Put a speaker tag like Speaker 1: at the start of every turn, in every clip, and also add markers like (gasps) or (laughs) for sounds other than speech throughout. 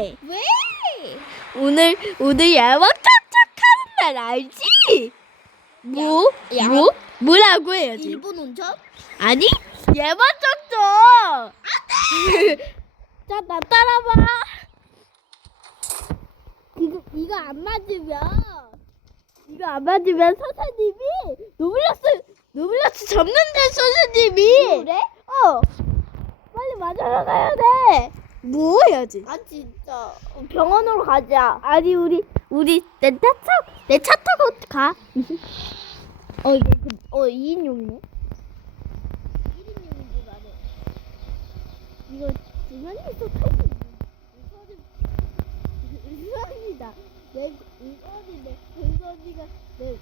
Speaker 1: 왜?
Speaker 2: 오늘 오늘 야망 탁탁하는 날 알지? 뭐?
Speaker 1: 야-
Speaker 2: 뭐? 뭐라고 해야지?
Speaker 1: 일본 온천?
Speaker 2: 아니 예만 쩍쩍. (laughs) 자, 나 따라봐. 이거 이거 안 맞으면 이거 안 맞으면 선생님이 노블러스 노블러스 접는데 선생님이.
Speaker 1: 그래?
Speaker 2: 어. 빨리 맞으러 가야 돼. 뭐 해야지?
Speaker 1: 아 진짜 병원으로 가자.
Speaker 2: 아니 우리 우리 내 차 타고 내 차 타고 가. (laughs)
Speaker 1: 어 이게 그, 어 2인용이네. 1인용인지 말해.
Speaker 2: 이거 두 명이서 타고 의선이다. 내 의선이 내 의선이가 내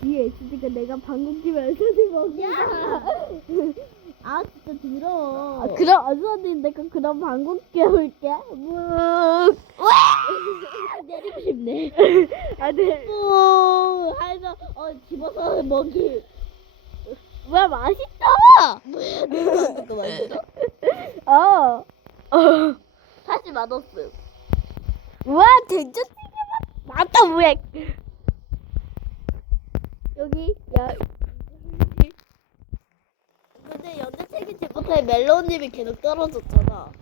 Speaker 2: 뒤에 있으니까 내가 방금 끼면 의선이 먹는다. (laughs)
Speaker 1: 아 진짜 더러워.
Speaker 2: 아, 그럼 의선이 내가 그럼 방금 끼울게. 묵.
Speaker 1: 내리고 싶네.
Speaker 2: 아들.
Speaker 1: 오 해서 어 집어서 먹이.
Speaker 2: 왜 맛있다.
Speaker 1: 그거 만들어?
Speaker 2: 어. 어.
Speaker 1: 다시 맛없음.
Speaker 2: 우와 된장찌개 맛 맞다 뭐야 여기 야
Speaker 1: 근데 연대 책임 제부터에 멜로우님이 계속 떨어졌잖아.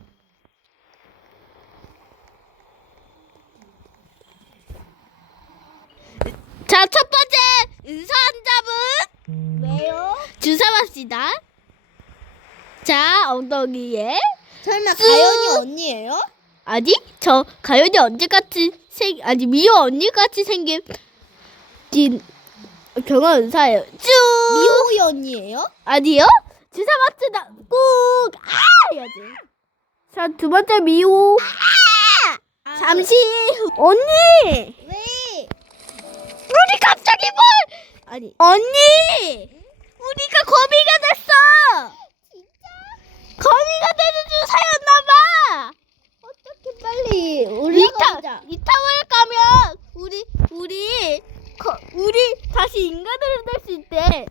Speaker 2: 자, 첫 번째 은서 환자분
Speaker 1: 왜요?
Speaker 2: 주사 맙시다. 자, 엉덩이에
Speaker 1: 설마
Speaker 2: 쓱.
Speaker 1: 가연이 언니예요?
Speaker 2: 아니, 저 가연이 언제같이 생 아니 미호 언니같이 생긴 진 경화 은사예요. 쭉
Speaker 1: 미호이 언니예요?
Speaker 2: 아니요? 주사 맞추다 꾹 아! 해야지. 자, 두 번째 미호. 잠시 언니
Speaker 1: 왜?
Speaker 2: 우리 갑자기 뭘 아니 언니 우리가 거미가 됐어 거미가 되는 주사였나봐
Speaker 1: 어떻게 빨리 올라가자.
Speaker 2: 리타워를 까면 우리 우리 거, 우리 다시 인간으로 될 수 있대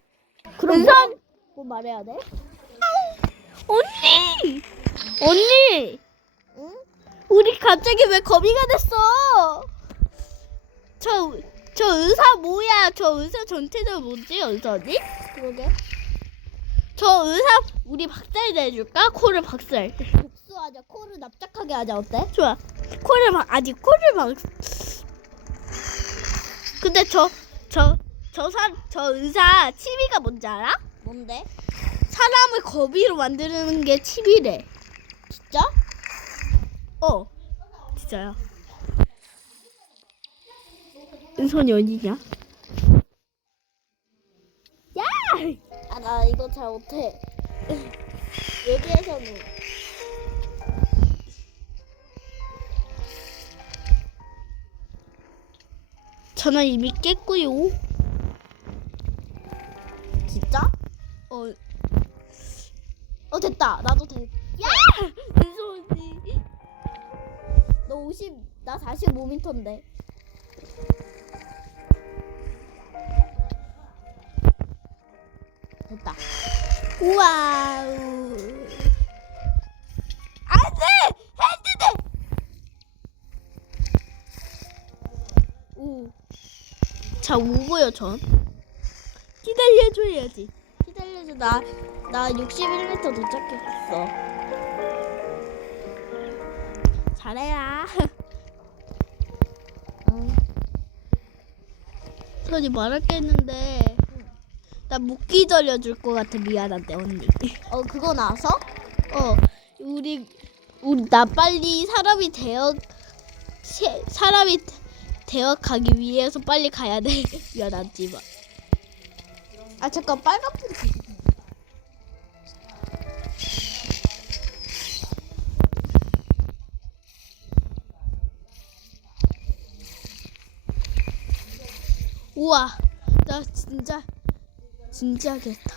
Speaker 1: 그럼
Speaker 2: 은선
Speaker 1: 뭐 말해야 돼?
Speaker 2: 언니 언니
Speaker 1: 응?
Speaker 2: 우리 갑자기 왜 거미가 됐어 저 저 의사 뭐야 저 의사 전체적 뭐지 의사지?
Speaker 1: 그러게.
Speaker 2: 저 의사 우리 박살 내줄까? 코를 박살.
Speaker 1: 복수하자. 코를 납작하게 하자. 어때?
Speaker 2: 좋아. 코를 박 아니 코를 박. 근데 저 저 저 사 저 의사 취미가 뭔지 알아?
Speaker 1: 뭔데?
Speaker 2: 사람을 거미로 만드는 게 취미래.
Speaker 1: 진짜?
Speaker 2: 어. 진짜야. 은선이 어디냐? 야!
Speaker 1: 아 나 이거 잘 못해. (laughs) 여기에서는
Speaker 2: 저는 이미 깼고요. 어,
Speaker 1: 어 됐다. 나도 돼.
Speaker 2: 은선이. (laughs)
Speaker 1: 너 50, 나 45m인데. 됐다.
Speaker 2: 우와우. 안돼! 핸드드! 오. 자, 오고요, 전. 기다려줘야지.
Speaker 1: 나, 나 61m 도착했어.
Speaker 2: 잘해라.
Speaker 1: 응.
Speaker 2: 선이 말할 게 있는데, 나 못 기다려줄 것 같아. 미안한데, 언니. (laughs)
Speaker 1: 어, 그거 나서?
Speaker 2: 어, 우리, 우리, 나 빨리 사람이 되어, 세, 사람이 되- 되어 가기 위해서 빨리 가야 돼. (laughs) 미안하지만.
Speaker 1: 아, 잠깐, 빨간불.
Speaker 2: 우와, 나 진짜, 진지하겠다.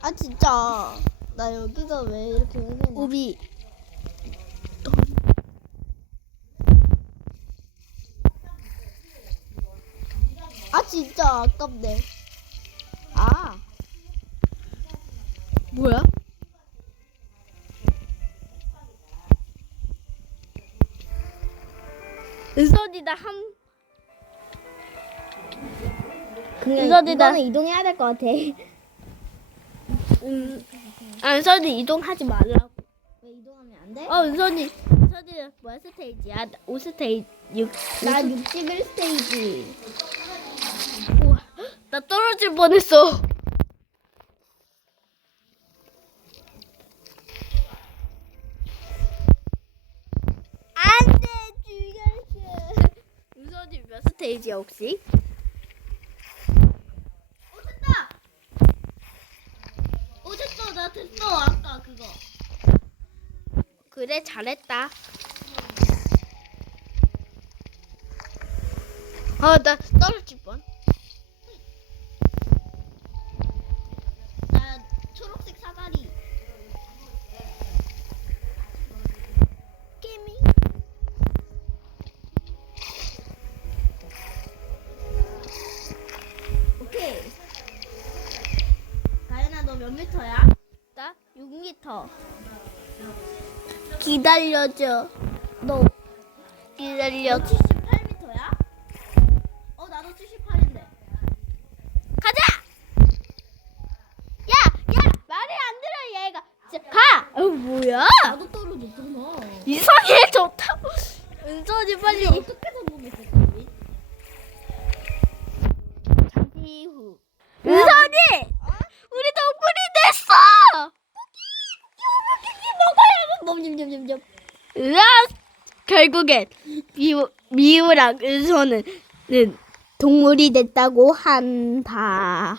Speaker 1: 아, 진짜. 나 여기가 왜 이렇게 헤매냐.
Speaker 2: 우리,
Speaker 1: 아, 진짜. 아깝네. 아.
Speaker 2: 뭐야? 은선이 나한
Speaker 1: 그냥
Speaker 2: 이거는 나-
Speaker 1: 이거는 이동해야 될 것 같아.
Speaker 2: 음, 아, 은선이 이동하지 말라고.
Speaker 1: 왜 이동하면 안 돼?
Speaker 2: 어, 은선이, 은선이 뭐야 스테이지야? 5 스테이지, 6.
Speaker 1: 나 61 스테이지. (gasps)
Speaker 2: 나 떨어질 뻔했어.
Speaker 1: 죽였어.
Speaker 2: 은선이 몇 스테이지야 혹시?
Speaker 1: 어 됐다. 어 됐어 나 됐어 아까 그거.
Speaker 2: 그래 잘했다. 아, 나 떨어질 뻔.
Speaker 1: 몇 미터야?
Speaker 2: 나 6m.
Speaker 1: 기다려줘.
Speaker 2: 너 기다려.
Speaker 1: 너 78미터야? 어 나도 78인데.
Speaker 2: 가자. 야, 야, 말을 안 들어 얘가. 진짜 가. 어 뭐야?
Speaker 1: 나도 떨어졌잖아.
Speaker 2: 이상해 좋다고. 은선이 빨리.
Speaker 1: 어떻게 성공했었지?
Speaker 2: 잠시 후. 은선이, 우리 동물이 됐어.
Speaker 1: 멈냠냠냠냠.
Speaker 2: 으아! 결국엔 미우, 미우랑 은서는 는 동물이 됐다고 한다.